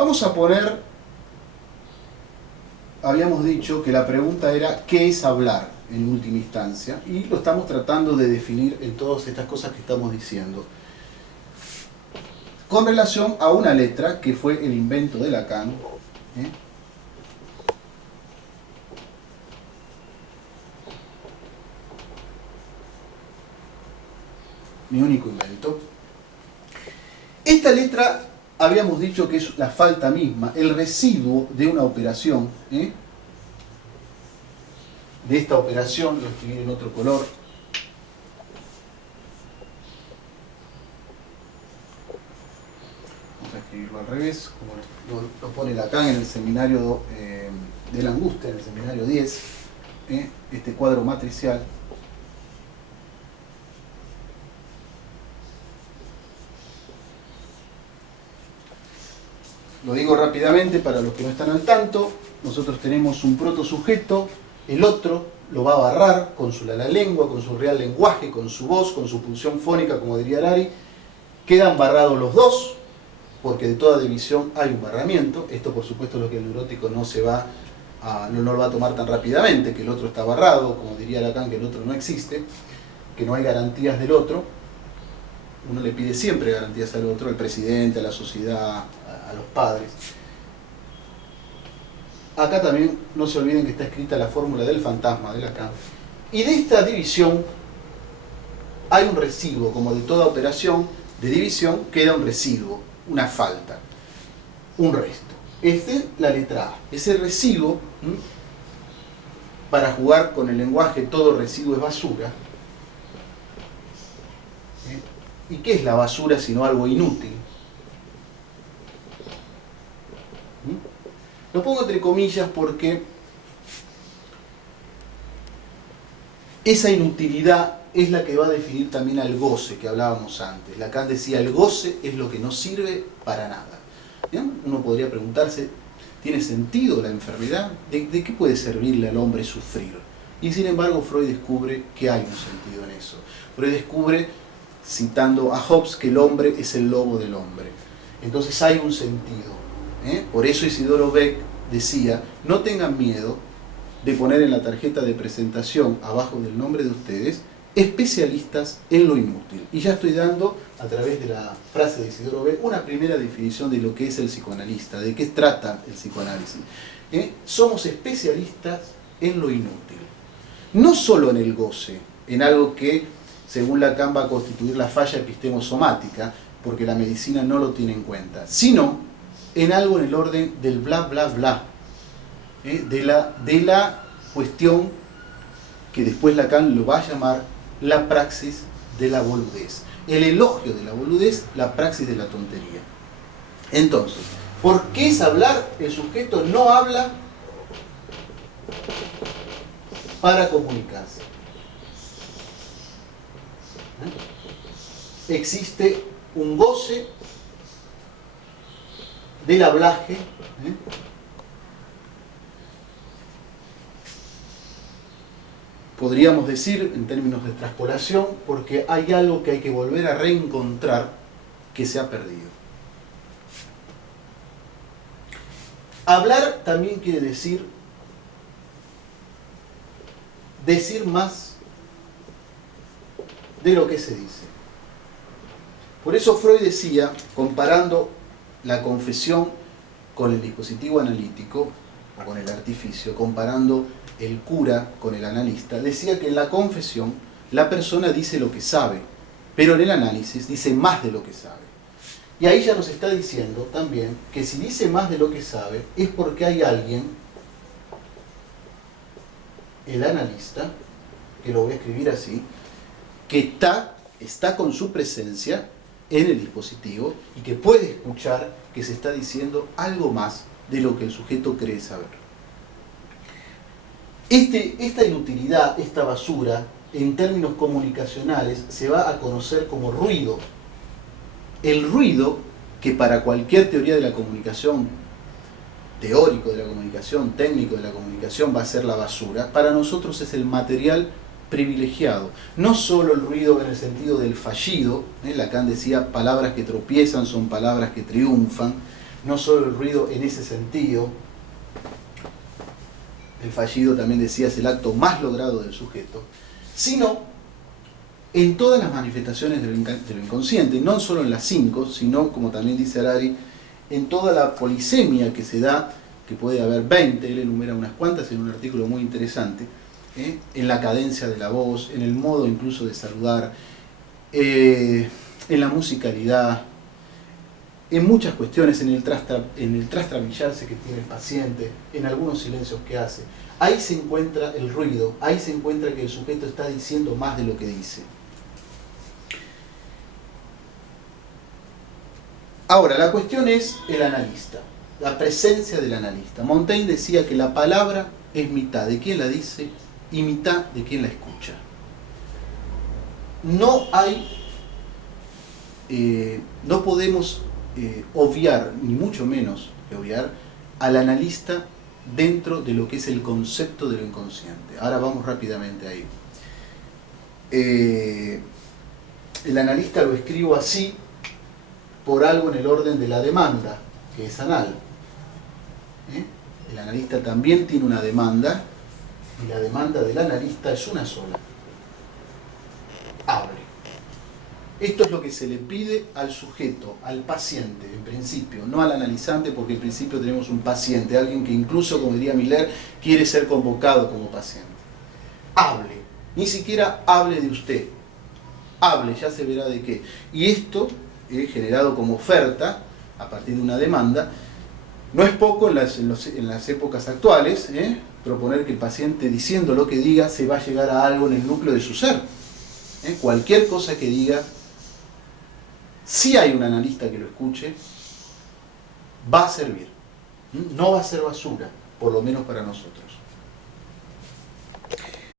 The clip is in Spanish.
Vamos a poner, habíamos dicho que la pregunta era ¿qué es hablar en última instancia? Y lo estamos tratando de definir en todas estas cosas que estamos diciendo. Con relación a una letra que fue el invento de Lacan, mi único invento. Esta letra habíamos dicho que es la falta misma, el residuo de una operación, de esta operación, lo escribí en otro color. Vamos a escribirlo al revés, como lo pone Lacan en el seminario de la angustia, en el seminario 10, este cuadro matricial. Lo digo rápidamente para los que no están al tanto. Nosotros tenemos un protosujeto, el otro lo va a barrar con la lengua, con su real lenguaje, con su voz, con su pulsión fónica, como diría Lari. Quedan barrados los dos, porque de toda división hay un barramiento. Esto, por supuesto, es lo que el neurótico no lo va a tomar tan rápidamente, que el otro está barrado, como diría Lacan, que el otro no existe, que no hay garantías del otro. Uno le pide siempre garantías al otro, al presidente, a la sociedad, a los padres. Acá también no se olviden que está escrita la fórmula del fantasma de Lacan. Y de esta división hay un residuo, como de toda operación de división queda un residuo, una falta, un resto. La letra A. Ese residuo, para jugar con el lenguaje, todo residuo es basura. ¿Y qué es la basura sino algo inútil? Lo pongo entre comillas porque esa inutilidad es la que va a definir también al goce que hablábamos antes. Lacan decía, el goce es lo que no sirve para nada. ¿Bien? Uno podría preguntarse, ¿tiene sentido la enfermedad? ¿De qué puede servirle al hombre sufrir? Y sin embargo Freud descubre que hay un sentido en eso. Freud descubre, citando a Hobbes, que el hombre es el lobo del hombre. Entonces hay un sentido. Por eso Isidoro Beck decía, no tengan miedo de poner en la tarjeta de presentación, abajo del nombre de ustedes, especialistas en lo inútil. Y ya estoy dando, a través de la frase de Isidoro Beck, una primera definición de lo que es el psicoanalista, de qué trata el psicoanálisis. Somos especialistas en lo inútil. No solo en el goce, en algo que, según Lacan, va a constituir la falla epistemosomática, porque la medicina no lo tiene en cuenta, sino en algo en el orden del bla bla bla, de la cuestión que después Lacan lo va a llamar la praxis de la boludez, el elogio de la boludez, la praxis de la tontería. Entonces, ¿por qué es hablar? El sujeto no habla para comunicarse. Existe un goce del hablaje, podríamos decir en términos de traspolación, porque hay algo que hay que volver a reencontrar que se ha perdido. Hablar también quiere decir más de lo que se dice. Por eso Freud decía, comparando la confesión con el dispositivo analítico, o con el artificio, comparando el cura con el analista, decía que en la confesión la persona dice lo que sabe, pero en el análisis dice más de lo que sabe. Y ahí ya nos está diciendo también que si dice más de lo que sabe es porque hay alguien, el analista, que lo voy a escribir así, que está con su presencia en el dispositivo y que puede escuchar que se está diciendo algo más de lo que el sujeto cree saber. Esta inutilidad, esta basura, en términos comunicacionales, se va a conocer como ruido. El ruido, que para cualquier teoría de la comunicación, teórico de la comunicación, técnico de la comunicación, va a ser la basura, para nosotros es el material privilegiado. No solo el ruido en el sentido del fallido, Lacan decía, palabras que tropiezan son palabras que triunfan, no solo el ruido en ese sentido, el fallido también decía es el acto más logrado del sujeto, sino en todas las manifestaciones de lo inconsciente, no solo en las 5, sino, como también dice Harari, en toda la polisemia que se da, que puede haber 20, él enumera unas cuantas en un artículo muy interesante, en la cadencia de la voz, en el modo incluso de saludar, en la musicalidad, en muchas cuestiones, en el trastrabillarse que tiene el paciente, en algunos silencios que hace. Ahí se encuentra el ruido, ahí se encuentra que el sujeto está diciendo más de lo que dice. Ahora, la cuestión es el analista, la presencia del analista. Montaigne decía que la palabra es mitad de quien la dice y mitad de quien la escucha. No podemos obviar, ni mucho menos obviar, al analista dentro de lo que es el concepto de lo inconsciente. Ahora vamos rápidamente ahí. El analista lo escribo así por algo en el orden de la demanda, que es anal. El analista también tiene una demanda, y la demanda del analista es una sola: hable. Esto es lo que se le pide al sujeto, al paciente, en principio, no al analizante, porque en principio tenemos un paciente, alguien que incluso, como diría Miller, quiere ser convocado como paciente. Hable, ni siquiera hable de usted, hable, ya se verá de qué. Y esto, generado como oferta, a partir de una demanda, no es poco en las épocas actuales, proponer que el paciente, diciendo lo que diga, se va a llegar a algo en el núcleo de su ser. Cualquier cosa que diga, si hay un analista que lo escuche, va a servir. No va a ser basura, por lo menos para nosotros.